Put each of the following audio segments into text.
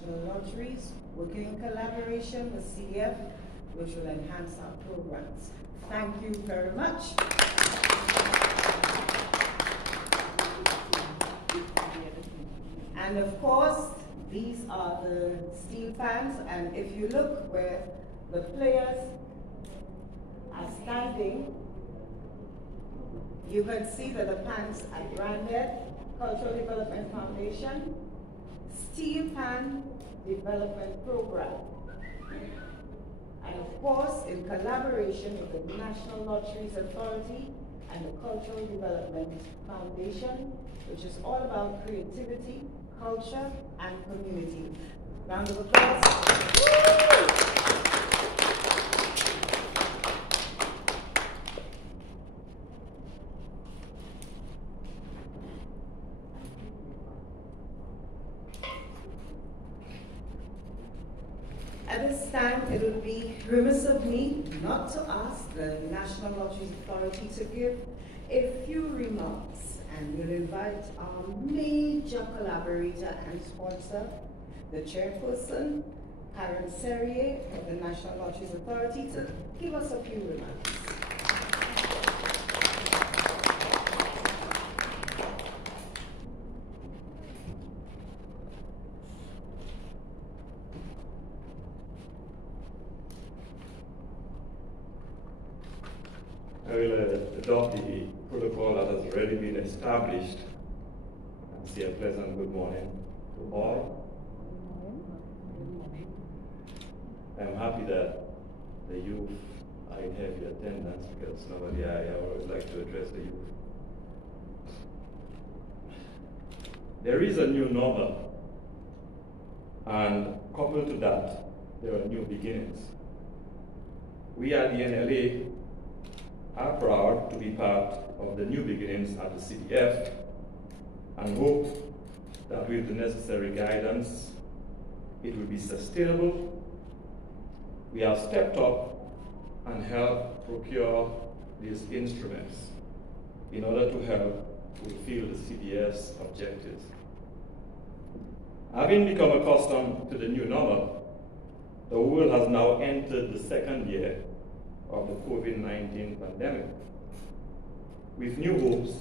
national lotteries, working in collaboration with CDF, which will enhance our programs. Thank you very much. And of course, these are the steel fans, and if you look where the players are standing, you can see that the pans are branded Cultural Development Foundation, Steel Pan Development Program. And of course, in collaboration with the National Lotteries Authority and the Cultural Development Foundation, which is all about creativity, culture, and community. Round of applause. At this time, it would be remiss of me not to ask the National Lotteries Authority to give a few remarks, and we'll invite our major collaborator and sponsor, the chairperson, Karen Serrier of the National Lotteries Authority, to give us a few remarks. I will adopt the protocol that has already been established and say a pleasant good morning to all. I'm happy that the youth are in heavy attendance because normally I always like to address the youth. There is a new normal, and coupled to that, there are new beginnings. We at the NLA are proud to be part of the new beginnings at the CDF and hope that with the necessary guidance, it will be sustainable. We have stepped up and helped procure these instruments in order to help fulfill the CDF's objectives. Having become accustomed to the new normal, the world has now entered the second year of the COVID-19 pandemic. With new hopes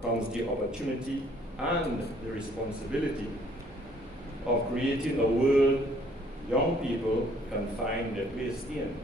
comes the opportunity and the responsibility of creating a world young people can find their place in.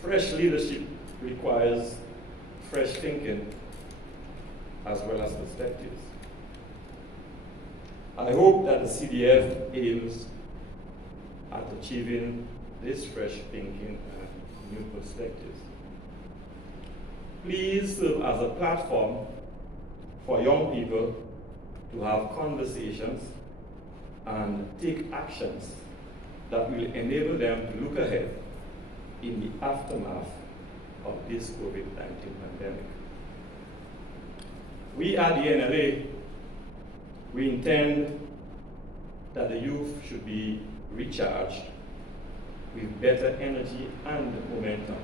Fresh leadership requires fresh thinking as well as perspectives. I hope that the CDF aims at achieving this fresh thinking and new perspectives. Please serve as a platform for young people to have conversations and take actions that will enable them to look ahead in the aftermath of this COVID-19 pandemic. We at the NLA, we intend that the youth should be recharged with better energy and momentum.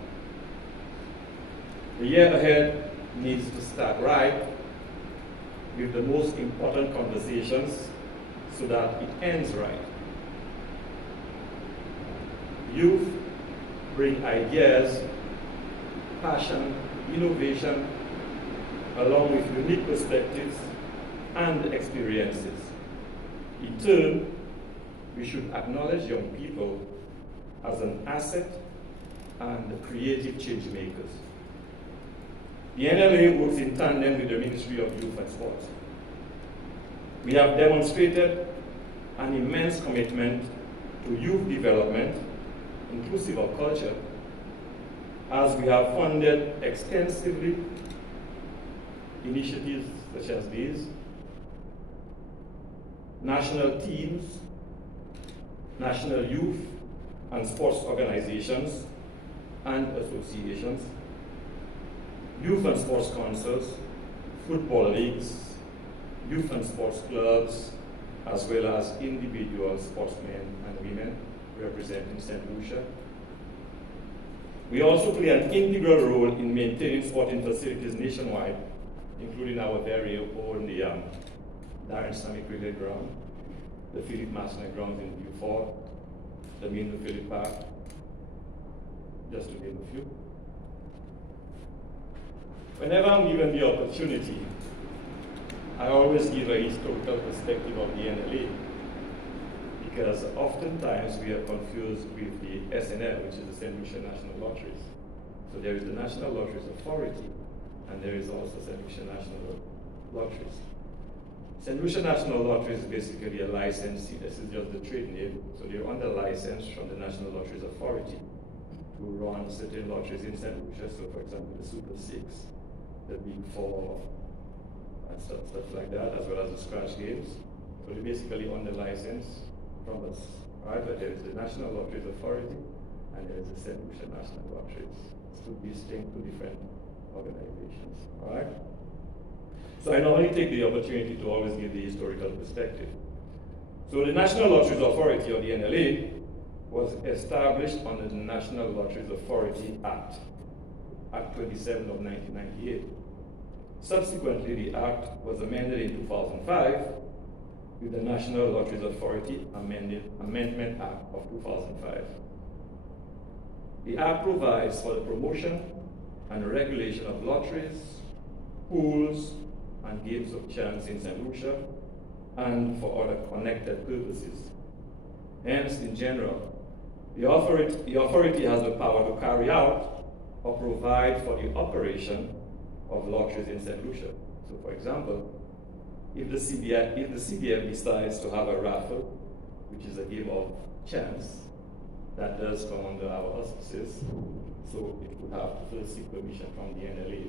The year ahead needs to start right with the most important conversations so that it ends right. Youth bring ideas, passion, innovation, along with unique perspectives and experiences. In turn, we should acknowledge young people as an asset and creative change makers. The NLA works in tandem with the Ministry of Youth and Sports. We have demonstrated an immense commitment to youth development, inclusive of culture, as we have funded extensively initiatives such as these, national teams, national youth and sports organizations and associations, youth and sports councils, football leagues, youth and sports clubs, as well as individual sportsmen and women representing Saint Lucia. We also play an integral role in maintaining sporting facilities nationwide, including our very own Darren Stomach Cricket Ground, the Philip Massner Grounds in Beaufort, the Minto Philip Park, just to name a few. Whenever I'm given the opportunity, I always give a historical perspective of the NLA, because oftentimes we are confused with the SNL, which is the Saint Lucia National Lotteries. So there is the National Lotteries Authority, and there is also Saint Lucia National Lotteries. Saint Lucia National Lotteries is basically a licensee. This is just the trade name. So they're under license from the National Lotteries Authority to run certain lotteries in Saint Lucia. So for example, the Super 6, the Big 4, and stuff like that, as well as the scratch games. So they're basically on the license from us, right? But there is the National Lotteries Authority, and there is the Saint Lucia National Lotteries. It's two distinct, two different organizations, all right? So I normally take the opportunity to always give the historical perspective. So the National Lotteries Authority, or the NLA, was established under the National Lotteries Authority Act, Act 27 of 1998. Subsequently, the Act was amended in 2005 with the National Lotteries Authority Amendment Act of 2005. The Act provides for the promotion and regulation of lotteries, pools, and games of chance in Saint Lucia, and for other connected purposes. Hence, in general, the authority has the power to carry out or provide for the operation of lotteries in Saint Lucia. So, for example, if the CDF decides to have a raffle, which is a game of chance, that does come under our auspices, so it would have to first seek permission from the NLA.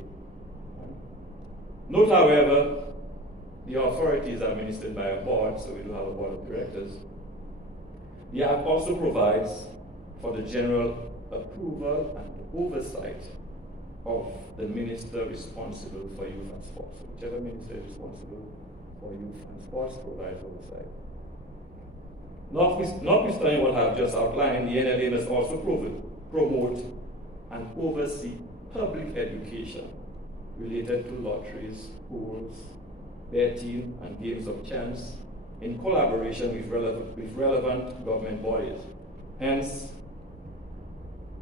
Note, however, the authority is administered by a board, so we do have a board of directors. The Act also provides for the general approval and oversight of the minister responsible for youth and sports. So whichever minister is responsible for youth and sports provides oversight. Notwithstanding what I have just outlined, the NLA must also promote and oversee public education related to lotteries, pools, betting, and games of chance in collaboration with relevant government bodies. Hence,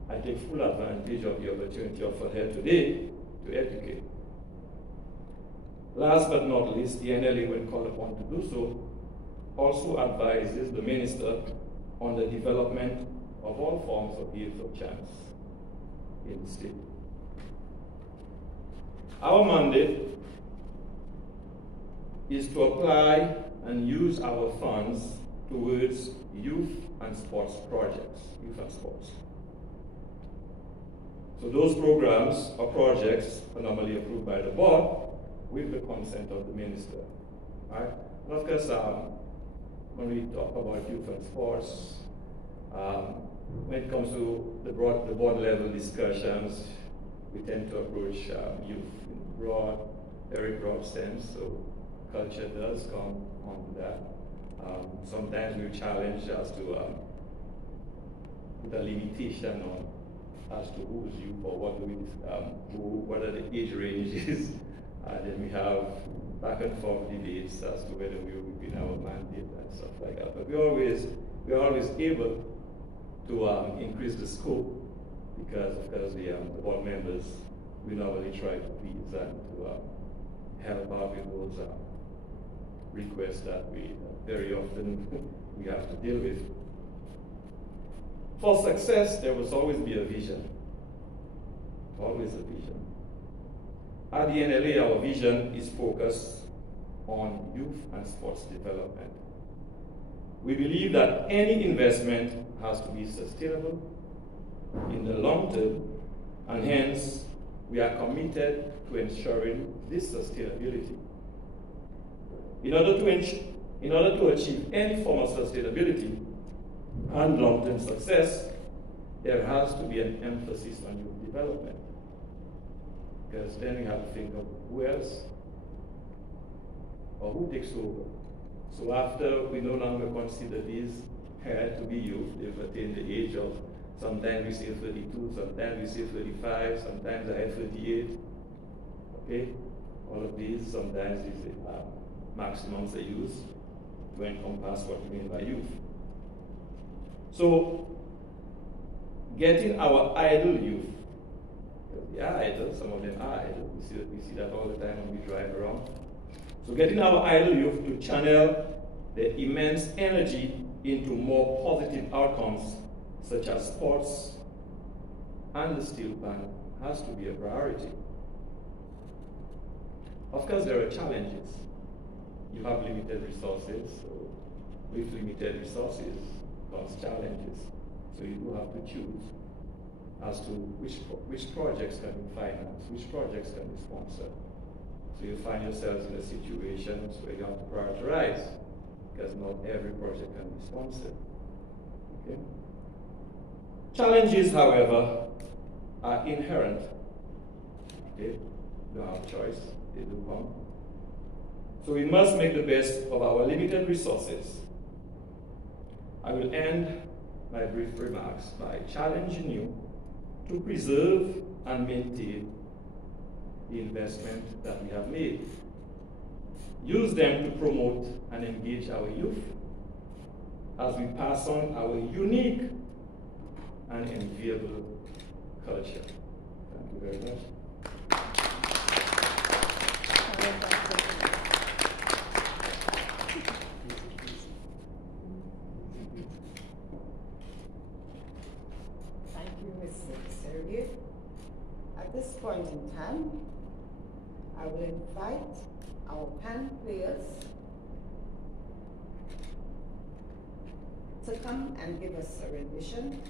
I take full advantage of the opportunity offered here today to educate. Last but not least, the NLA, when called upon to do so, also advises the minister on the development of all forms of games of chance in the state. Our mandate is to apply and use our funds towards youth and sports projects, youth and sports. So those programs or projects are normally approved by the board with the consent of the minister, right? And of course, when we talk about youth and sports, when it comes to the board level discussions, we tend to approach youth in very broad sense, so culture does come on that. Sometimes we challenge as to put a limitation on as to who's youth or what are the age ranges. Then we have back and forth debates as to whether we will within our mandate and stuff like that. But we're always able to increase the scope because of course the board members, we normally try to please and to help out with those requests that we very often we have to deal with. For success, there must always be a vision. Always a vision. At the NLA, our vision is focused on youth and sports development. We believe that any investment has to be sustainable in the long term, and hence we are committed to ensuring this sustainability. In order to achieve any form of sustainability and long-term success, there has to be an emphasis on youth development. Because then we have to think of who else or who takes over. So after we no longer consider these to be youth, they've attained the age of, sometimes we say 32, sometimes we say 35, sometimes I have 38. Okay? All of these, sometimes we say maximums they use to encompass what we mean by youth. So, getting our idle youth, they are idle, some of them are idle, we see that all the time when we drive around. So getting our idle youth to channel their immense energy into more positive outcomes, such as sports and the steel pan, has to be a priority. Of course, there are challenges. You have limited resources, so with limited resources comes challenges. So you do have to choose as to which projects can you finance, which projects can you sponsor. So you find yourselves in a situation where you have to prioritize, because not every project can be sponsored. Okay? Challenges, however, are inherent. Okay? You don't have a choice, they do come. So we must make the best of our limited resources. I will end my brief remarks by challenging you to preserve and maintain the investment that we have made. Use them to promote and engage our youth as we pass on our unique and enviable culture. Thank you very much. Thank you, Mr. Sergey. At this point in time, I will invite our pan players to come and give us a rendition.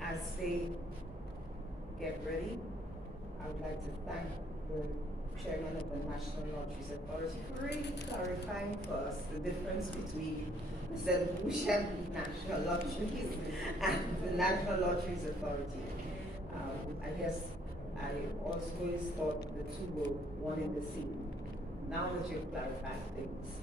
As they get ready, I would like to thank the Chairman of the National Lotteries Authority for really clarifying for us the difference between the Saint Lucia National Lotteries and the National Lotteries Authority. I guess I always thought the two were one in the same. Now that you've clarified things,